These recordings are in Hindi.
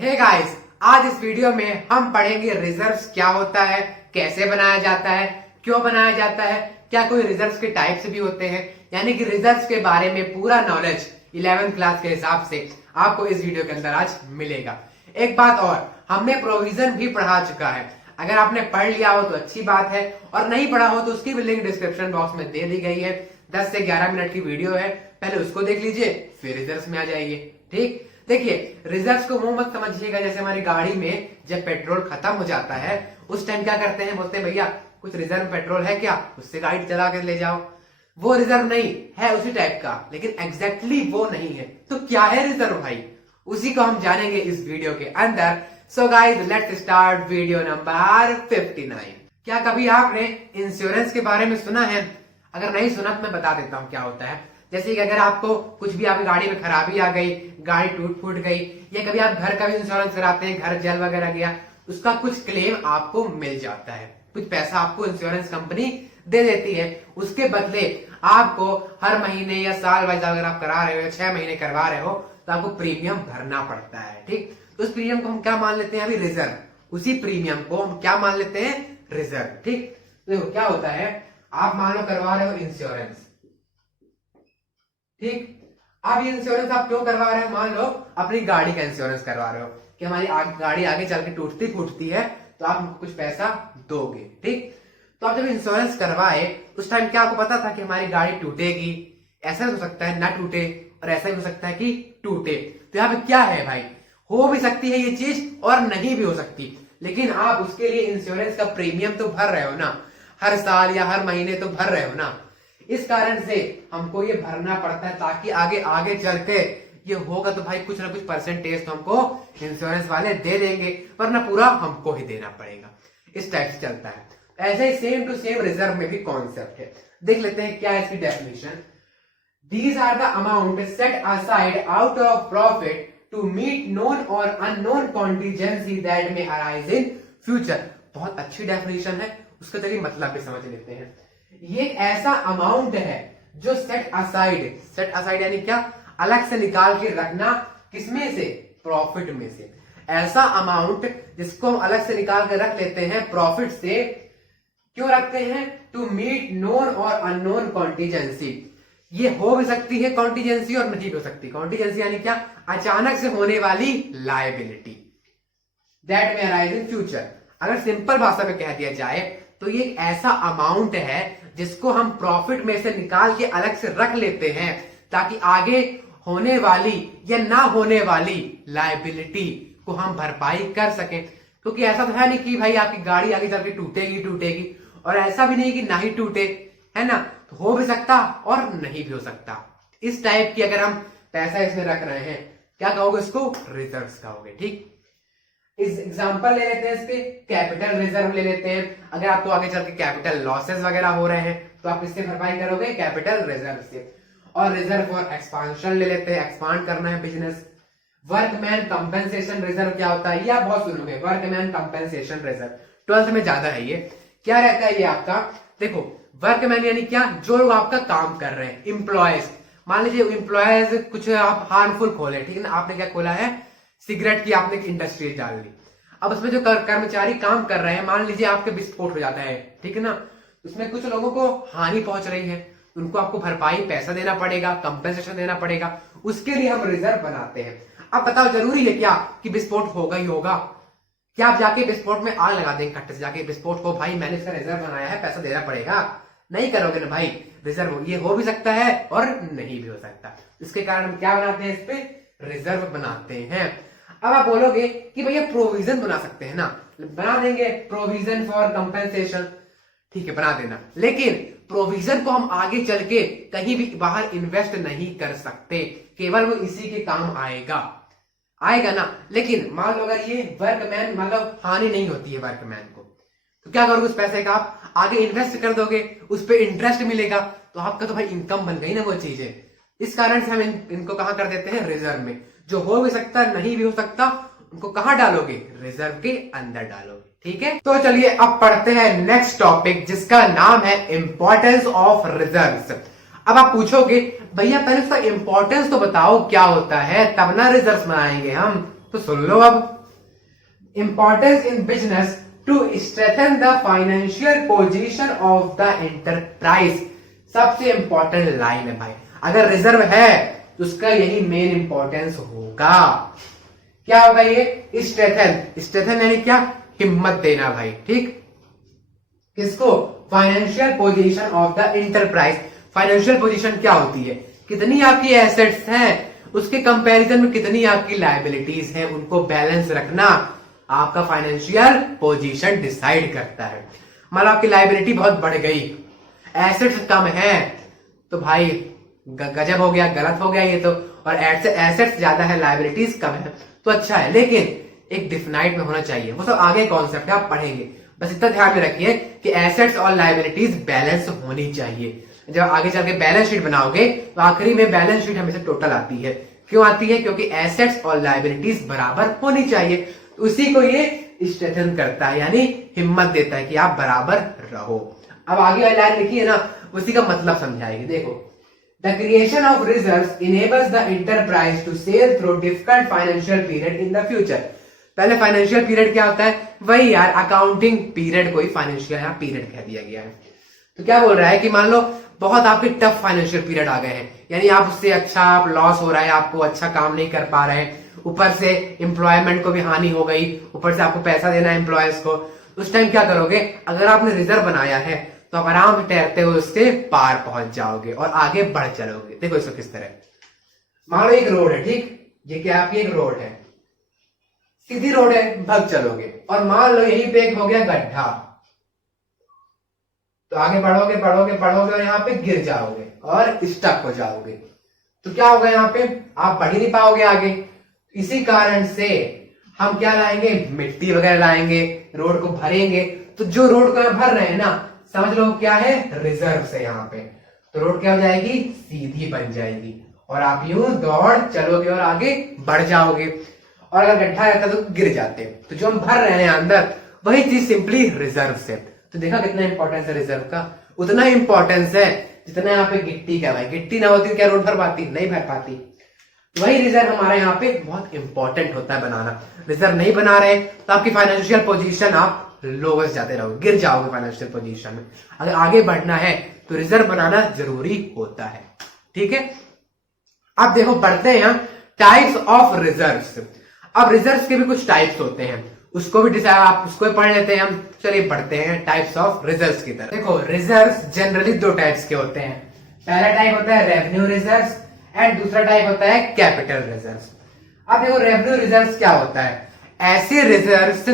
हे गाइस, आज इस वीडियो में हम पढ़ेंगे रिजर्व्स क्या होता है, कैसे बनाया जाता है, क्यों बनाया जाता है, क्या कोई रिजर्व्स के टाइप्स भी होते हैं, यानी कि रिजर्व्स के बारे में पूरा नॉलेज 11th क्लास के हिसाब से आपको इस वीडियो के अंदर आज मिलेगा। एक बात और, हमने प्रोविजन भी पढ़ा चुका है। अगर आपने पढ़ लिया हो तो अच्छी बात है, और नहीं पढ़ा हो तो उसकी भी लिंक डिस्क्रिप्शन बॉक्स में दे दी गई है। 10 से 11 मिनट की वीडियो है, पहले उसको देख लीजिए, फिर रिजर्व्स में आ जाइए। ठीक, देखिए रिजर्व्स को वो मत समझिएगा जैसे हमारी गाड़ी में जब पेट्रोल खत्म हो जाता है उस टाइम क्या करते हैं, बोलते हैं भैया कुछ रिजर्व पेट्रोल है क्या, उससे गाड़ी चला के ले जाओ। वो रिजर्व नहीं है, उसी टाइप का, लेकिन एग्जैक्टली वो नहीं है। तो क्या है रिजर्व भाई, उसी को हम जानेंगे इस वीडियो के अंदर। So guys, let's start video number 59। क्या कभी आपने इंश्योरेंस के बारे में सुना है? अगर नहीं सुना तो मैं बता देता हूँ क्या होता है। जैसे कि अगर आपको कुछ भी आपकी गाड़ी में खराबी आ गई, गाड़ी टूट फूट गई, या कभी आप घर का भी इंश्योरेंस कराते हैं, घर जल वगैरह गया, उसका कुछ क्लेम आपको मिल जाता है, कुछ पैसा आपको इंश्योरेंस कंपनी दे देती है। उसके बदले आपको हर महीने या साल वाइज अगर आप करा रहे हो या 6 महीने करवा रहे हो तो आपको प्रीमियम भरना पड़ता है। ठीक, तो उस प्रीमियम को हम क्या मान लेते हैं अभी, रिजर्व। उसी प्रीमियम को हम क्या मान लेते हैं, रिजर्व। ठीक, तो क्या होता है, आप मान लो करवा रहे हो इंश्योरेंस। ठीक, अब ये इंश्योरेंस आप क्यों करवा रहे हो, मान लो अपनी गाड़ी का इंश्योरेंस करवा रहे हो कि हमारी गाड़ी आगे चल के टूटती फूटती है तो आप हमको कुछ पैसा दोगे। ठीक, तो आप जब इंश्योरेंस करवाए उस टाइम क्या आपको पता था कि हमारी गाड़ी टूटेगी? ऐसा हो सकता है ना टूटे, और ऐसा भी हो सकता है कि टूटे। तो यहाँ पे क्या है भाई, हो भी सकती है ये चीज और नहीं भी हो सकती, लेकिन आप उसके लिए इंश्योरेंस का प्रीमियम तो भर रहे हो ना, हर साल या हर महीने तो भर रहे हो ना। इस कारण से हमको ये भरना पड़ता है ताकि आगे आगे चल के ये होगा तो भाई कुछ ना कुछ परसेंटेज तो हमको इंश्योरेंस वाले दे देंगे, वरना पूरा हमको ही देना पड़ेगा। इस टाइप से चलता है। ऐसे ही सेम टू सेम रिजर्व में भी कॉन्सेप्ट है। देख लेते हैं क्या है इसकी definition. These are the amount set aside out of profit to meet known or unknown contingency that may arise in future। बहुत अच्छी डेफिनेशन है, उसका चलिए मतलब भी समझ लेते हैं। ये ऐसा अमाउंट है जो सेट असाइड यानी क्या, अलग से निकाल के रखना, किसमें से, प्रॉफिट में से। ऐसा अमाउंट जिसको हम अलग से निकाल के रख लेते हैं प्रॉफिट से। क्यों रखते हैं? टू मीट नोन और अननोन कॉन्टीजेंसी। ये हो भी सकती है कॉन्टीजेंसी और नहीं भी हो सकती। कॉन्टीजेंसी यानी क्या, अचानक से होने वाली लायबिलिटी दैट में अराइज इन फ्यूचर। अगर सिंपल भाषा में कह दिया जाए तो ये एक ऐसा अमाउंट है जिसको हम प्रॉफिट में से निकाल के अलग से रख लेते हैं ताकि आगे होने वाली या ना होने वाली लायबिलिटी को हम भरपाई कर सकें। क्योंकि ऐसा तो है नहीं कि भाई आपकी गाड़ी आगे चल के टूटेगी, और ऐसा भी नहीं कि ना ही टूटे, है ना, तो हो भी सकता और नहीं भी हो सकता। इस टाइप की अगर हम पैसा इसमें रख रहे हैं, क्या कहोगे इसको, रिजर्व्स कहोगे। ठीक, इस एग्जांपल ले लेते हैं, इसके कैपिटल रिजर्व ले लेते हैं। अगर आपको आगे चल के कैपिटल लॉसेस वगैरह हो रहे हैं तो आप किससे भरपाई करोगे, कैपिटल रिजर्व से। और रिजर्व फॉर एक्सपांशन ले लेते हैं, एक्सपांड करना है बिजनेस। वर्कमैन कंपेंसेशन रिजर्व क्या होता है, ये आप बहुत सुनोगे, वर्कमैन कंपेंसेशन रिजर्व 12th में ज्यादा है। ये क्या रहता है, ये आपका देखो, वर्कमैन यानी क्या, जो लोग आपका काम कर रहे हैं, इंप्लॉयज। मान लीजिए इंप्लॉयज कुछ आप हार्मफुल खोले, ठीक है ना, आपने क्या खोला है, सिगरेट की आपने इंडस्ट्री डाल ली। अब उसमें जो कर्मचारी काम कर रहे हैं, मान लीजिए आपके विस्फोट हो जाता है, ठीक है ना, उसमें कुछ लोगों को हानि पहुंच रही है, उनको आपको भरपाई पैसा देना पड़ेगा, कंपेंसेशन देना पड़ेगा। उसके लिए हम रिजर्व बनाते हैं। अब बताओ, जरूरी है क्या कि विस्फोट होगा ही होगा? क्या आप जाके विस्फोट में आग लगा देंगे, कट्टे से जाके विस्फोट हो, भाई मैंने इसका रिजर्व बनाया है, पैसा देना पड़ेगा? नहीं करोगे ना भाई। रिजर्व ये हो भी सकता है और नहीं भी हो सकता। इसके कारण हम क्या बनाते हैं, इस पे रिजर्व बनाते हैं। अब आप बोलोगे कि भैया प्रोविजन बना सकते हैं ना, बना देंगे, प्रोविजन फॉर कंपेंसेशन, ठीक है बना देना, लेकिन प्रोविजन को हम आगे चल के कहीं भी बाहर इन्वेस्ट नहीं कर सकते, केवल वो इसी के काम आएगा ना। लेकिन मान लो अगर ये वर्कमैन, मतलब हानि नहीं होती है वर्कमैन को, तो क्या करोगे, उस पैसे का आप आगे इन्वेस्ट कर दोगे, उस पर इंटरेस्ट मिलेगा, तो आपका तो भाई इनकम बन गई ना वो चीजें। इस कारण से हम इनको कहां कर देते हैं, रिजर्व में। जो हो भी सकता नहीं भी हो सकता, उनको कहां डालोगे, रिजर्व के अंदर डालोगे। ठीक है, तो चलिए अब पढ़ते हैं नेक्स्ट टॉपिक, जिसका नाम है इंपॉर्टेंस ऑफ रिजर्व्स। अब आप पूछोगे भैया पहले उसका इंपॉर्टेंस तो बताओ क्या होता है, तब ना रिजर्व्स बनाएंगे हम। तो सुन लो अब। Importance in business to strengthen the financial position of the enterprise. सबसे इंपॉर्टेंट लाइन है भाई, अगर रिजर्व है तो उसका यही मेन इंपॉर्टेंस होगा। क्या होगा ये? स्ट्रेंथन। स्ट्रेंथन यानी क्या? हिम्मत देना भाई, ठीक। किसको? Financial position of the enterprise. Financial position क्या होती है? कितनी आपकी एसेट्स हैं उसके कंपैरिजन में कितनी आपकी लायबिलिटीज हैं, उनको बैलेंस रखना आपका फाइनेंशियल पोजीशन डिसाइड करता है। मान लो आपकी लायबिलिटी बहुत बढ़ गई, एसेट्स कम है, तो भाई गजब हो गया, गलत हो गया ये तो। और एसेट्स ज्यादा है, लायबिलिटीज कम है, तो अच्छा है, लेकिन एक डिफिनाइट में होना चाहिए। वो सब आगे कॉन्सेप्ट है, आप पढ़ेंगे। बस इतना ध्यान में रखिए कि एसेट्स और लायबिलिटीज बैलेंस होनी चाहिए। जब आगे चल के बैलेंस शीट बनाओगे तो आखिरी में बैलेंस शीट हमेशा टोटल आती है। क्यों आती है? क्योंकि एसेट्स और लायबिलिटीज बराबर होनी चाहिए। तो उसी को ये स्ट्रेंथन करता है, यानी हिम्मत देता है कि आप बराबर रहो। अब आगे वाली लाइन लिखी है ना, उसी का मतलब समझाएगी। देखो, the creation of reserves enables the enterprise to sail through difficult financial period in the future. पहले फाइनेंशियल पीरियड क्या होता है? वही यार, अकाउंटिंग पीरियड को ही फाइनेंशियल पीरियड कह दिया गया है। तो क्या बोल रहा है कि मान लो बहुत आपके टफ फाइनेंशियल पीरियड आ गए हैं, यानी आप उससे अच्छा आप लॉस हो रहा है, आपको अच्छा काम नहीं कर पा रहे हैं, ऊपर से एम्प्लॉयमेंट को भी हानि हो गई, ऊपर से आपको पैसा देना है एम्प्लॉयज को। उस टाइम क्या करोगे? अगर आपने रिजर्व बनाया है तो आप आराम से तैरते हुए उसके पार पहुंच जाओगे और आगे बढ़ चलोगे। देखो इसको किस तरह, मान लो एक रोड है, ठीक, ये क्या आपकी एक रोड है, सीधी रोड है, भग चलोगे, और मान लो यहीं पे एक हो गया गड्ढा, तो आगे बढ़ोगे बढ़ोगे बढ़ोगे और यहाँ पे गिर जाओगे और स्टक हो जाओगे। तो क्या होगा? यहाँ पे आप बढ़ ही नहीं पाओगे आगे। इसी कारण से हम क्या लाएंगे? मिट्टी वगैरह लाएंगे, रोड को भरेंगे। तो जो रोड को भर रहे हैं ना, समझ लो क्या है? रिजर्व से यहाँ पे। तो रोड क्या हो जाएगी? सीधी बन जाएगी और आप यूं दौड़ चलोगे और आगे बढ़ जाओगे। और अगर गड्ढा रहता तो गिर जाते। तो जो हम भर रहे हैं अंदर, वही चीज सिंपली रिजर्व से। तो देखा कितना इंपॉर्टेंस है रिजर्व का? उतना इंपॉर्टेंस है जितना यहाँ पे गिट्टी का। भाई गिट्टी ना होती तो क्या रोड भर पाती? नहीं भर पाती। वही रिजर्व हमारा यहाँ पे बहुत इंपॉर्टेंट होता है बनाना। रिजर्व नहीं बना रहे तो आपकी फाइनेंशियल पोजीशन आप लोवेस्ट जाते रहोगे, गिर जाओगे फाइनेंशियल पोजीशन में। अगर आगे बढ़ना है तो रिजर्व बनाना जरूरी होता है, ठीक है। अब देखो बढ़ते हैं टाइप्स ऑफ रिजर्व्स। अब रिजर्व्स के भी कुछ टाइप्स होते हैं, उसको भी डिसाइड आप उसको भी पढ़ लेते हैं हम। चलिए पढ़ते हैं टाइप्स ऑफ रिजर्व्स की तरफ। देखो रिजर्व्स जनरली दो टाइप्स के होते हैं। पहला टाइप होता है रेवेन्यू रिजर्व्स एंड दूसरा टाइप होता है कैपिटल रिजर्व्स। अब देखो रेवेन्यू रिजर्व्स क्या होता है? ऐसे रिजर्व्स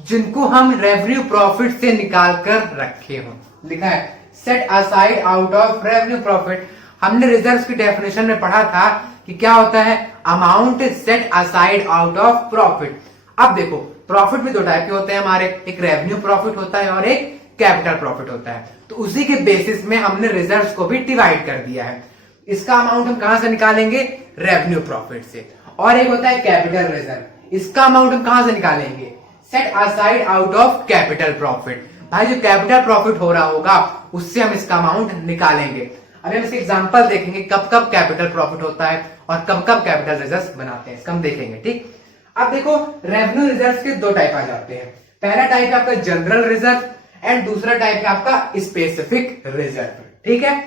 जिनको हम रेवेन्यू प्रॉफिट से निकाल कर रखे हो। लिखा है set aside out of revenue profit. हमने रिजर्व्स की डेफिनेशन में पढ़ा था कि क्या होता है? Amount set aside out of profit. अब देखो प्रॉफिट भी दो टाइप के होते हैं हमारे, एक रेवेन्यू प्रॉफिट होता है और एक कैपिटल प्रॉफिट होता है। तो उसी के बेसिस में हमने रिजर्व्स को भी डिवाइड कर दिया है। इसका अमाउंट हम कहां से निकालेंगे? रेवेन्यू प्रॉफिट से। और एक होता है कैपिटल रिजर्व, इसका अमाउंट हम कहां से निकालेंगे? Set aside out of capital profit. भाई जो कैपिटल प्रॉफिट हो रहा होगा उससे हम इसका अमाउंट निकालेंगे। अभी हम इसके एग्जांपल देखेंगे कब कब कैपिटल प्रॉफिट होता है और कब कब कैपिटल रिजर्व बनाते हैं, इसका हम देखेंगे, ठीक। अब देखो रेवेन्यू रिजर्व के दो टाइप आ जाते हैं। पहला टाइप है आपका जनरल रिजर्व एंड दूसरा टाइप है आपका स्पेसिफिक रिजर्व, ठीक है।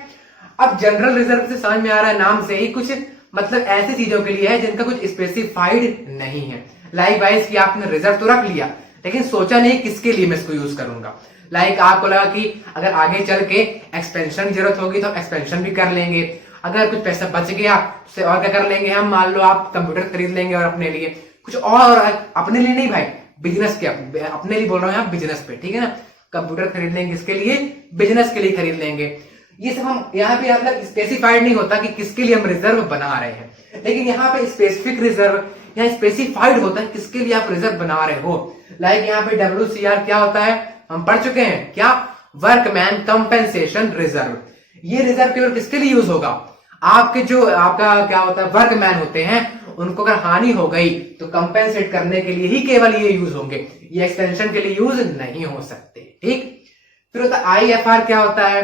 अब जनरल रिजर्व से समझ में आ रहा है नाम से ही, कुछ मतलब ऐसी चीजों के लिए है जिनका कुछ स्पेसिफाइड नहीं है। लाइक वाइज कि आपने रिजर्व तो रख लिया लेकिन सोचा नहीं किसके लिए मैं इसको यूज करूंगा। लाइक आपको लगा कि अगर आगे चल के एक्सपेंशन की जरूरत होगी तो एक्सपेंशन भी कर लेंगे, अगर कुछ पैसा बच गया उससे और क्या कर लेंगे हम, मान लो आप कंप्यूटर खरीद लेंगे और अपने लिए कुछ और अपने लिए नहीं भाई, बिजनेस के अपने लिए बोल रहा हूं यहाँ बिजनेस पे, ठीक है ना। कंप्यूटर खरीद लेंगे इसके लिए, बिजनेस के लिए खरीद लेंगे। ये सब हम यहाँ पे मतलब स्पेसिफाइड नहीं होता कि किसके लिए हम रिजर्व बना रहे हैं, लेकिन यहाँ पे स्पेसिफिक रिजर्व यहाँ स्पेसिफाइड होता है किसके लिए आप रिजर्व बना रहे हो। लाइक यहाँ पे WCR क्या होता है हम पढ़ चुके हैं, क्या? Workman compensation reserve. ये रिजर्व केवल किसके लिए यूज होगा? आपके जो आपका क्या होता है वर्कमैन होते हैं उनको अगर हानि हो गई तो कंपेंसेट करने के लिए ही केवल ये यूज होंगे, ये एक्सटेंशन के लिए यूज नहीं हो सकते, ठीक। फिर होता है IFR। क्या होता है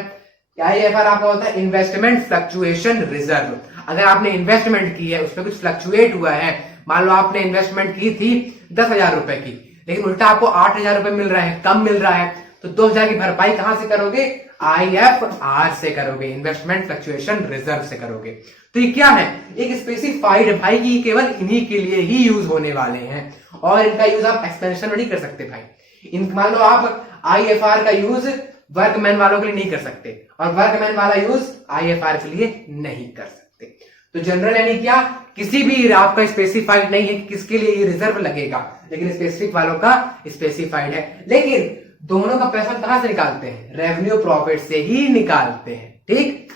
IFR? आपका होता है इन्वेस्टमेंट फ्लक्चुएशन रिजर्व। अगर आपने इन्वेस्टमेंट की है उसमें कुछ फ्लक्चुएट हुआ है, मान लो आपने इन्वेस्टमेंट की थी 10,000 रुपए की, लेकिन उल्टा आपको 8,000 रुपए मिल रहा है, कम मिल रहा है, तो 2,000 की भरपाई कहां से करोगे? IFR से करोगे, इन्वेस्टमेंट फ्लक्चुएशन रिजर्व से करोगे। तो ये क्या है? एक स्पेसिफाइड है भाई कि केवल इन्हीं के लिए ही यूज होने वाले हैं और इनका यूज आप एक्सपेंशन में नहीं कर सकते भाई। इन मान लो आप IFR का यूज वर्कमैन वालों के लिए नहीं कर सकते और वर्कमैन वाला यूज IFR के लिए नहीं कर सकते। तो जनरल यानी क्या, किसी भी आपका स्पेसिफाइड नहीं है कि किसके लिए ये रिजर्व लगेगा, लेकिन स्पेसिफिक वालों का स्पेसिफाइड है। लेकिन दोनों का पैसा कहां से निकालते हैं? रेवेन्यू प्रॉफिट से ही निकालते हैं। ठीक,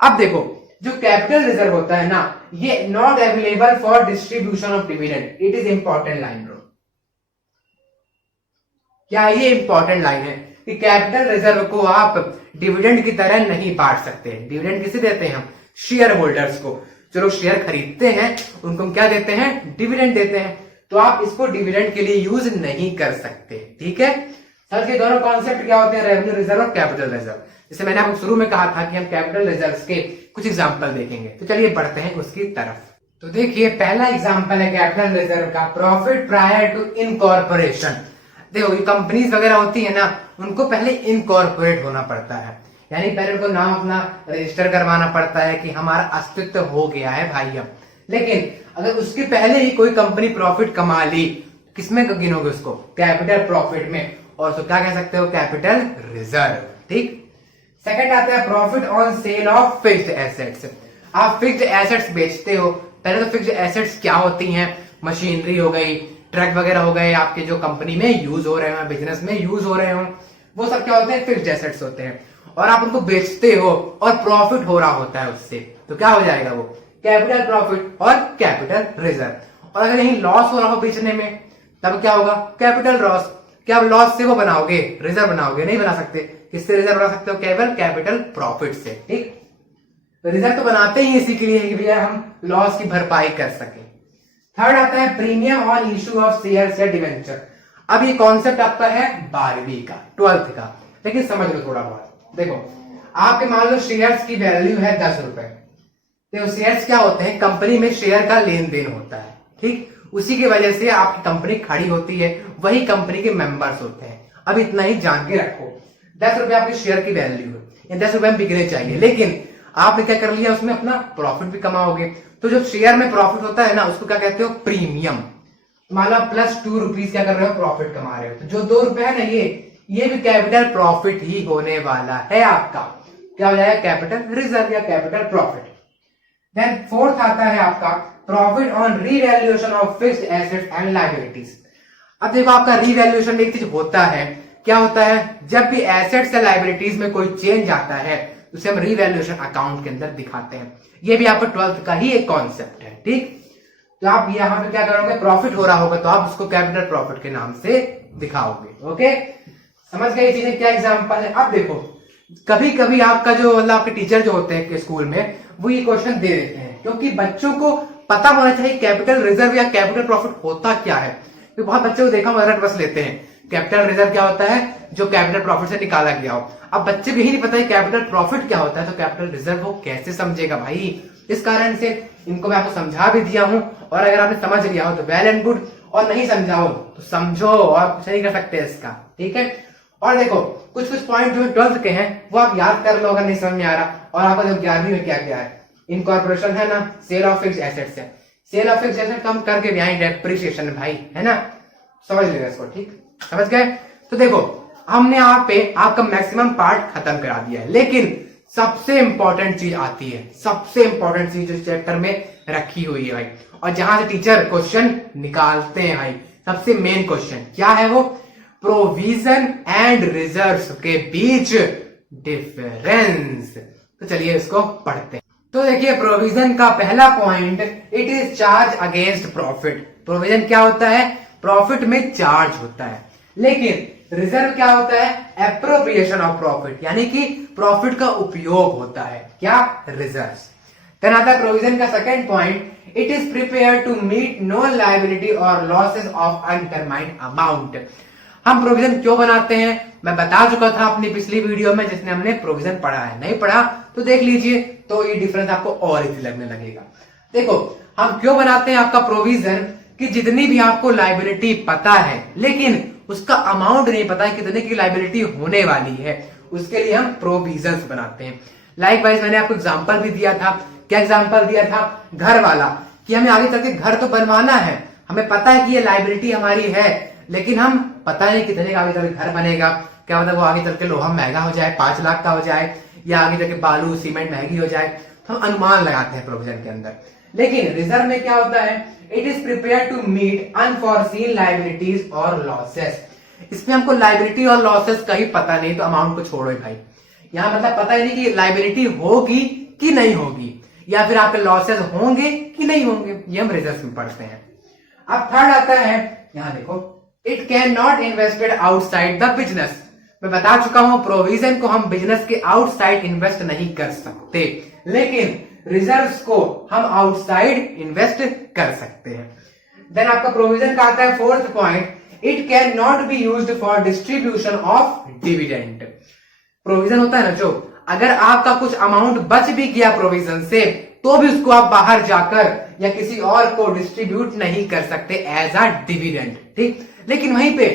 अब देखो जो कैपिटल रिजर्व होता है ना, ये not available for distribution of dividend. It is important line. क्या ये इंपॉर्टेंट लाइन है कि कैपिटल रिजर्व को आप डिविडेंड की तरह नहीं बांट सकते। डिविडेंड किसे देते हैं हम? शेयर होल्डर्स को। जो लोग शेयर खरीदते हैं उनको हम क्या देते हैं? डिविडेंड देते हैं। तो आप इसको डिविडेंड के लिए यूज नहीं कर सकते। ठीक है, सर के दोनों कॉन्सेप्ट क्या होते हैं? रेवेन्यू रिजर्व और कैपिटल रिजर्व। जैसे मैंने आपको शुरू में कहा था कि हम कैपिटल रिजर्व के कुछ एग्जाम्पल देखेंगे, तो चलिए बढ़ते हैं उसकी तरफ। तो देखिए पहला एग्जाम्पल है कैपिटल रिजर्व का, प्रॉफिट प्रायर टू इनकॉर्पोरेशन। देखो ये कंपनीज वगैरह होती है ना, उनको पहले इनकॉर्पोरेट होना पड़ता है, यानी पहले उनको नाम अपना रजिस्टर करवाना पड़ता है कि हमारा अस्तित्व हो गया है भाई अब। लेकिन अगर उसके पहले ही कोई कंपनी प्रॉफिट कमा ली, किसमें गिनोगे उसको? कैपिटल प्रॉफिट में, और उसको क्या कह सकते हो? Capital reserve. ठीक, सेकंड आता है profit on sale of fixed assets. आप फिक्स्ड एसेट्स बेचते हो। पहले तो फिक्स्ड एसेट्स क्या होती हैं? मशीनरी हो गई, ट्रक वगैरह हो गए, आपके जो कंपनी में यूज हो रहे हो, बिजनेस में यूज हो रहे हो, वो सब क्या होते हैं? फिक्स्ड एसेट्स होते हैं। और आप उनको बेचते हो और प्रॉफिट हो रहा होता है उससे, तो क्या हो जाएगा वो? कैपिटल प्रॉफिट और कैपिटल रिजर्व। और अगर यहीं लॉस हो रहा हो बेचने में, तब क्या होगा? Capital loss. क्या आप लॉस से वो बनाओगे? रिजर्व बनाओगे? नहीं बना सकते। किससे रिजर्व बना सकते हो? केवल कैपिटल प्रॉफिट से। ठीक, रिजर्व तो बनाते ही इसी के लिए कि भैया हम लॉस की भरपाई कर सके। थर्ड आता है premium on issue of shares या डिवेंचर। अब ये कॉन्सेप्ट आपका है 12वीं का, 12th का, लेकिन समझ लो थोड़ा बहुत। देखो आपके मान लो शेयर्स की वैल्यू है 10 रुपए। देखो शेयर्स क्या होते हैं? कंपनी में शेयर का लेन देन होता है। ठीक, उसी की वजह से आपकी कंपनी खड़ी होती है, वही कंपनी के मेंबर्स होते हैं। अब इतना ही जान के रखो, 10 रुपए आपके शेयर की वैल्यू है, 10 रुपए में बिकने चाहिए, लेकिन आपने क्या कर लिया? उसमें अपना प्रॉफिट भी कमाओगे। तो जब शेयर में प्रॉफिट होता है ना, उसको क्या कहते हो? प्रीमियम। मान लो +2 रुपीज क्या कर रहे हो? प्रॉफिट कमा रहे हो। तो जो 2 रुपए है ना, ये भी कैपिटल प्रॉफिट ही होने वाला है आपका। क्या हो जाएगा? कैपिटल रिजर्व या कैपिटल प्रॉफिट। देन फोर्थ आता है आपका profit on revaluation of fixed assets and liabilities. अब देखो आपका रीवैल्यूएशन एक चीज होता है, क्या होता है? जब भी एसेट्स या लायबिलिटीज में कोई चेंज आता है, उसे हम रीवैल्यूएशन अकाउंट के अंदर दिखाते हैं। ये भी आपको 12th का ही एक कॉन्सेप्ट है। ठीक, तो आप यहाँ पे क्या करोगे? प्रॉफिट हो रहा होगा तो आप उसको कैपिटल प्रॉफिट के नाम से दिखाओगे। ओके, समझ गए चीजें? क्या एग्जांपल है? अब देखो कभी कभी आपका जो मतलब आपके टीचर जो होते हैं स्कूल में, वो ये क्वेश्चन दे देते हैं, क्योंकि बच्चों को पता होना चाहिए कैपिटल रिजर्व या कैपिटल प्रॉफिट होता क्या है। तो बहुत बच्चों को देखा रट बस लेते हैं, कैपिटल रिजर्व क्या होता है? जो कैपिटल प्रॉफिट से निकाला गया हो। अब बच्चे भी नहीं पता है कैपिटल प्रॉफिट क्या होता है, तो कैपिटल रिजर्व वो कैसे समझेगा भाई? इस कारण से इनको मैं आपको समझा भी दिया हूं, और अगर आपने समझ लिया हो तो वेल एंड गुड, और नहीं समझा हो तो समझो और कुछ नहीं कर सकते इसका। ठीक है, और देखो कुछ कुछ पॉइंट जो 12th के हैं वो आप याद कर लो अगर नहीं समझ में आ रहा। और आपका जो 11वीं में क्या क्या है? इनकॉर्पोरेशन है ना, सेल ऑफ फिक्स्ड एसेट्स है। सेल ऑफ फिक्स्ड एसेट कम करके भी आई डेप्रिसिएशन भाई, है ना, समझ लेना इसको। ठीक, समझ गए? तो देखो हमने यहाँ पे आपका मैक्सिमम पार्ट खत्म करा दिया है, लेकिन सबसे इंपॉर्टेंट चीज आती है, सबसे इंपॉर्टेंट चीज जो चैप्टर में रखी हुई है भाई, और जहां से टीचर क्वेश्चन निकालते हैं भाई, सबसे मेन क्वेश्चन क्या है? वो प्रोविजन एंड रिजर्व्स के बीच डिफरेंस। तो चलिए इसको पढ़ते हैं। तो देखिए प्रोविजन का पहला point, it is charge against profit. Provision क्या होता है? प्रॉफिट में चार्ज होता है। लेकिन रिजर्व क्या होता है? एप्रोप्रिएशन ऑफ प्रॉफिट, यानी कि प्रॉफिट का उपयोग होता है। क्या? रिजर्व। देन आता है प्रोविजन का second point, it is prepare to meet known liability और लॉसेस ऑफ अनडिटरमाइंड अमाउंट। हम प्रोविजन क्यों बनाते हैं मैं बता चुका था अपनी पिछली वीडियो में, जिसने हमने प्रोविजन पढ़ा है। नहीं पढ़ा तो देख लीजिए, तो ये डिफरेंस आपको और इजी लगने लगेगा। देखो हम क्यों बनाते हैं आपका प्रोविजन, कि जितनी भी आपको लाइबिलिटी पता है लेकिन उसका अमाउंट नहीं पता है कितने की लाइबिलिटी होने वाली है, उसके लिए हम प्रोविजंस बनाते हैं। लाइक वाइज मैंने आपको एग्जांपल भी दिया था। क्या एग्जांपल दिया था? घर वाला, कि हमें आगे चल के घर तो बनवाना है, हमें पता है कि ये लाइबिलिटी हमारी है, लेकिन हम पता नहीं कितने का आगे चल के घर बनेगा। क्या मतलब वो आगे चल के लोहा महंगा हो जाए, 5 लाख का हो जाए, या आगे चल के बालू सीमेंट महंगी हो जाए, तो हम अनुमान लगाते हैं प्रोविजन के अंदर। लेकिन रिजर्व में क्या होता है? It is prepare to meet unforeseen liabilities और लॉसेस। इसमें हमको लाइबिलिटी और लॉसेस का ही पता नहीं, तो अमाउंट को छोड़ो भाई। यहाँ मतलब पता ही नहीं कि लाइबिलिटी होगी कि नहीं होगी, या फिर आपके लॉसेस होंगे कि नहीं होंगे, ये हम रिजर्व में पढ़ते हैं। अब थर्ड आता है, यहां देखो, it can not invested outside the business. मैं बता चुका हूं प्रोविजन को हम बिजनेस के आउटसाइड इन्वेस्ट नहीं कर सकते, लेकिन रिजर्व्स को हम आउटसाइड इन्वेस्ट कर सकते हैं। देन आपका प्रोविजन का आता है fourth point, it can not be used for distribution of dividend. Provision होता है ना, जो अगर आपका कुछ अमाउंट बच भी गया प्रोविजन से, तो भी उसको आप बाहर जाकर या किसी और को डिस्ट्रीब्यूट नहीं कर सकते एज अ डिविडेंड, ठीक। लेकिन वहीं पे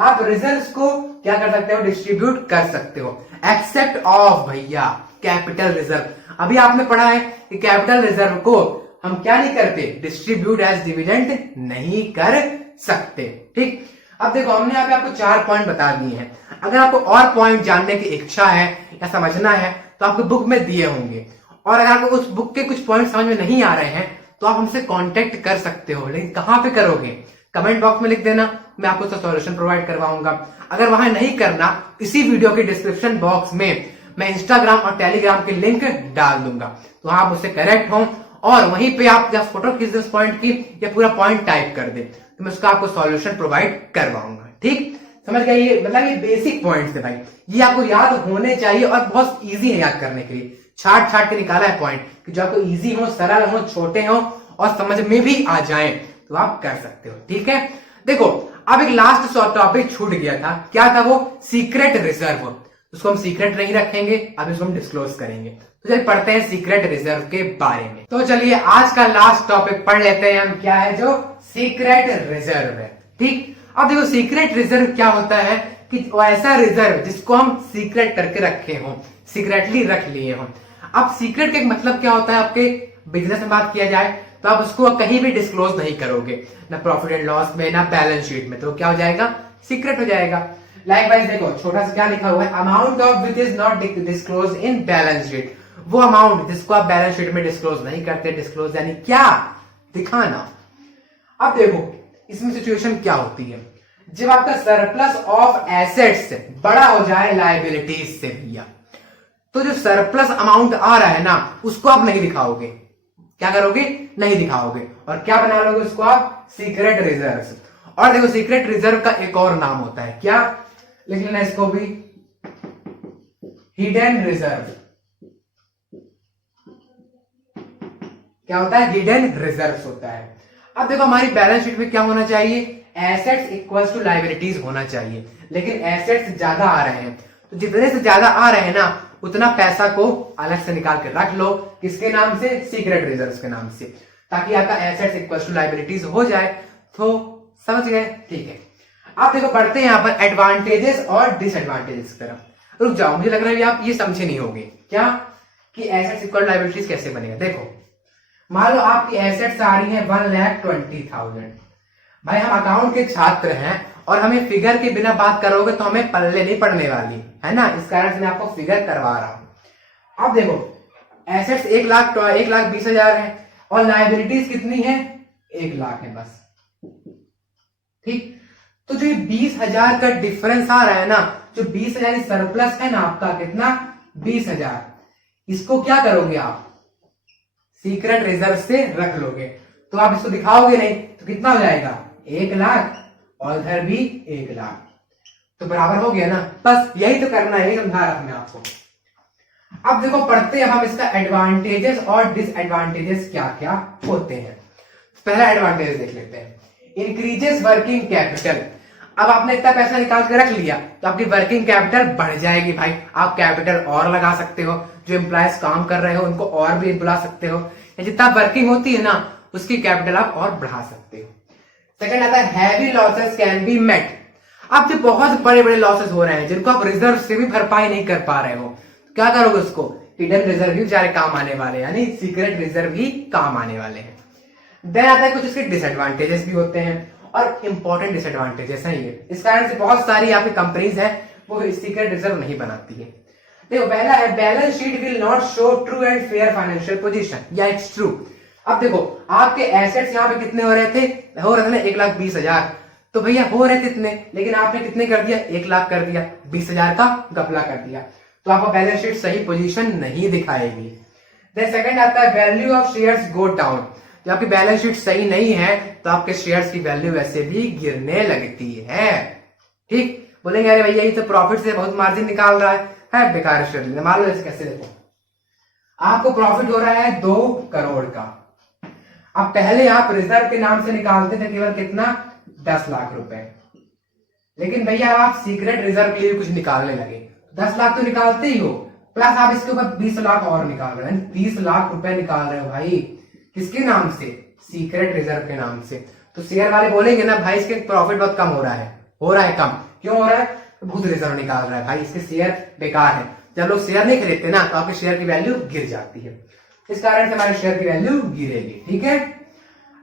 आप रिजर्व्स को क्या कर सकते हो? डिस्ट्रीब्यूट कर सकते हो, एक्सेप्ट ऑफ भैया कैपिटल रिजर्व। अभी आपने पढ़ा है कि कैपिटल रिजर्व को हम क्या नहीं करते? डिस्ट्रीब्यूट एज डिविडेंड नहीं कर सकते, ठीक। अब देखो हमने यहाँ पे आपको 4 पॉइंट बता दिए हैं। अगर आपको और पॉइंट जानने की इच्छा है या समझना है तो आपको बुक में दिए होंगे, और अगर आपको उस बुक के कुछ पॉइंट समझ में नहीं आ रहे हैं तो आप हमसे कांटेक्ट कर सकते हो। लेकिन कहां पे करोगे? कमेंट बॉक्स में लिख देना, मैं आपको उसका सॉल्यूशन प्रोवाइड करवाऊंगा। अगर वहां नहीं करना, इसी वीडियो के डिस्क्रिप्शन बॉक्स में मैं इंस्टाग्राम और टेलीग्राम की लिंक डाल दूंगा, तो आप उससे कनेक्ट हो और वहीं पे आप जब फोटो खींच दे उस पॉइंट की या पूरा पॉइंट टाइप कर दे, तो मैं उसका आपको सॉल्यूशन प्रोवाइड करवाऊंगा, ठीक। समझ गए? ये मतलब ये बेसिक पॉइंट्स है भाई, ये आपको याद होने चाहिए और बहुत इजी है याद करने के लिए। छाट छाट के निकाला है पॉइंट कि जो आपको इजी हो, सरल हो, छोटे हो और समझ में भी आ जाए, तो आप कर सकते हो, ठीक है। देखो अब एक लास्ट टॉपिक छूट गया था, क्या था वो? Secret reserve. उसको हम सीक्रेट नहीं रखेंगे, अब इसको हम डिस्क्लोज करेंगे। तो चलिए पढ़ते हैं सीक्रेट रिजर्व के बारे में। तो चलिए आज का लास्ट टॉपिक पढ़ लेते हैं हम, क्या है? जो सीक्रेट रिजर्व है, ठीक। अब देखो सीक्रेट रिजर्व क्या होता है कि ऐसा रिजर्व जिसको हम सीक्रेट करके रखे हो, सीक्रेटली रख लिए हो। अब सीक्रेट का मतलब क्या होता है? आपके बिजनेस में बात किया जाए तो आप उसको कहीं भी डिस्क्लोज नहीं करोगे, ना प्रॉफिट एंड लॉस में, ना बैलेंस शीट में, तो क्या हो जाएगा? सीक्रेट हो जाएगा। लाइक वाइज देखो छोटा सा क्या लिखा हुआ है, amount of which is not disclose in balance sheet. वो अमाउंट जिसको आप बैलेंस शीट में डिस्क्लोज नहीं करते, डिस्क्लोज यानी क्या? दिखाना। अब देखो इसमें सिचुएशन क्या होती है, जब आपका सरप्लस ऑफ एसेट्स बड़ा हो जाए लायबिलिटीज से भैया, तो जो सरप्लस अमाउंट आ रहा है ना उसको आप नहीं दिखाओगे। क्या करोगे? नहीं दिखाओगे। और क्या बना लोगे उसको आप? Secret reserve. और देखो सीक्रेट रिजर्व का एक और नाम होता है, क्या? लिख लेना इसको भी, हिडन रिजर्व। क्या होता है? हिडन रिजर्व होता है। अब देखो हमारी बैलेंस शीट में क्या होना चाहिए? एसेट्स इक्वल्स टू लायबिलिटीज होना चाहिए, लेकिन एसेट्स ज्यादा आ रहे हैं, तो जितने से ज्यादा आ रहे हैं ना उतना पैसा को अलग से निकाल के रख लो। किसके नाम से? सीक्रेट रिजर्व्स के नाम से, ताकि आपका एसेट्स इक्वल्स टू लायबिलिटीज हो जाए। तो समझ गए? ठीक है। आप देखो बढ़ते हैं यहाँ पर एडवांटेजेस और डिसएडवांटेजेस की तरफ। रुक जाओ, मुझे लग रहा है आप ये समझे नहीं होंगे क्या कि एसेट्स इक्वल लायबिलिटीज कैसे बनेगा। देखो मान लो आपकी एसेट्स आ रही है 1,20,000। भाई हम अकाउंट के छात्र हैं और हमें फिगर के बिना बात करोगे तो हमें पल्ले नहीं पड़ने वाली है ना, इस कारण से मैं आपको फिगर करवा रहा हूं। अब देखो एसेट्स 1,20,000 है और लायबिलिटीज कितनी है? 1 लाख है बस, ठीक। तो जो 20,000 का डिफरेंस आ रहा है ना, जो 20,000 सरप्लस है ना आपका, कितना? 20,000। इसको क्या करोगे आप? सीक्रेट रिजर्व से रख लोगे। तो आप इसको दिखाओगे नहीं तो कितना हो जाएगा? 1 लाख और इधर भी 1 लाख, तो बराबर हो गया ना। बस यही तो करना है, समझा रहा मैं आपको। अब देखो पढ़ते हैं हम इसका एडवांटेजेस और डिसएडवांटेजेस क्या क्या होते हैं। पहला एडवांटेज देख लेते हैं, इंक्रीजेस वर्किंग कैपिटल। अब आपने इतना पैसा निकाल के रख लिया तो आपकी वर्किंग कैपिटल बढ़ जाएगी भाई। आप कैपिटल और लगा सकते हो, जो एम्प्लॉयज काम कर रहे हो उनको और भी बुला सकते हो, जितना वर्किंग होती है ना उसकी कैपिटल आप और बढ़ा सकते हो। सेकंड आता है heavy losses can be met. अब जो बहुत बड़े बड़े लॉसेस हो रहे हैं जिनको आप रिजर्व से भी भरपाई नहीं कर पा रहे हो, तो क्या करोगे उसको, हिडन रिजर्व ही बेचारे काम आने वाले हैं, यानी सीक्रेट रिजर्व ही काम आने वाले हैं। देन आता है कुछ इसके डिसएडवांटेजेस भी होते हैं और इंपॉर्टेंट डिसएडवांटेजेस हैं ये। इस कारण से बहुत सारी आपकी कंपनीज है वो सीक्रेट रिजर्व नहीं बनाती है। देखो पहला है balance sheet will not show true and fair financial position, या इट्स ट्रू। अब देखो आपके एसेट्स यहाँ पे कितने हो रहे थे ना 1,20,000, तो भैया हो रहे थे इतने, लेकिन आपने कितने कर दिया, 1 लाख कर दिया, 20,000 का गपला कर दिया, तो आपका बैलेंस शीट सही पोजीशन नहीं दिखाएगी। देन सेकंड आता है value of shares go down. जब आपकी बैलेंस शीट सही नहीं है तो आपके शेयर्स की वैल्यू वैसे भी गिरने लगती है। ठीक, बोलेंगे अरे भैया ये तो प्रॉफिट से बहुत मार्जिन निकाल रहा है बेकार शेयर। मान लो कैसे, देखो आपको प्रॉफिट हो रहा है 2 करोड़ का। अब पहले आप रिजर्व के नाम से निकालते थे केवल कितना, 10 लाख रुपए, लेकिन भैया आप सीक्रेट रिजर्व के लिए कुछ निकालने लगे, 10 लाख तो निकालते ही हो, प्लस आप इसके ऊपर 20 लाख और निकाल रहे हैं, 30 लाख रुपए निकाल रहे हो भाई, किसके नाम से, सीक्रेट रिजर्व के नाम से। तो शेयर वाले बोलेंगे ना भाई इसके प्रॉफिट बहुत कम हो रहा है कम, क्यों हो रहा है, भूत रिजर्व निकाल रहा है भाई, इसके शेयर बेकार है। जब लोग शेयर नहीं खरीदते ना तो आपके शेयर की वैल्यू गिर जाती है, इस कारण से हमारे शेयर की वैल्यू गिरेगी। ठीक है,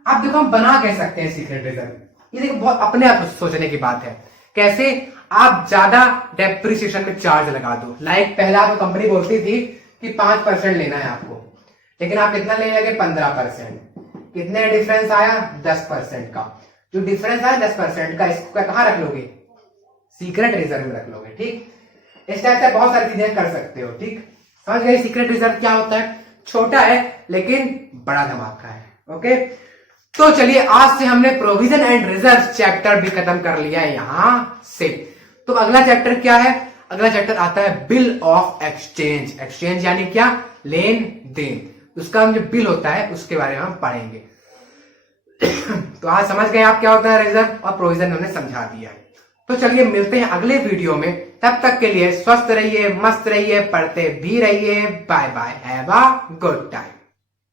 अब देखो हम बना कह सकते हैं सीक्रेट रिजर्व, ये देखो बहुत अपने आप सोचने की बात है। कैसे, आप ज्यादा डेप्रिसिएशन में चार्ज लगा दो। लाइक पहला तो कंपनी बोलती थी कि 5% लेना है आपको, लेकिन आप कितना लेने लगे, 15%। कितने डिफरेंस आया, 10% का। जो डिफरेंस आया 10% का, इसको कहां रख लोगे, सीक्रेट रिजर्व में रख लोगे। ठीक, इस टाइप से बहुत सारी चीजें कर सकते हो। ठीक, समझ गए सीक्रेट रिजर्व क्या होता है, छोटा है लेकिन बड़ा धमाका है। ओके, तो चलिए आज से हमने प्रोविजन एंड रिजर्व चैप्टर भी खत्म कर लिया है यहां से। तो अगला चैप्टर क्या है, अगला चैप्टर आता है बिल ऑफ एक्सचेंज। एक्सचेंज यानी क्या, लेन देन, उसका जो बिल होता है उसके बारे में हम पढ़ेंगे। तो आज समझ गए आप क्या होता है रिजर्व और प्रोविजन, हमने समझा दिया है। तो चलिए मिलते हैं अगले वीडियो में, तब तक के लिए स्वस्थ रहिए, मस्त रहिए, पढ़ते भी रहिए। Bye bye, have a good time.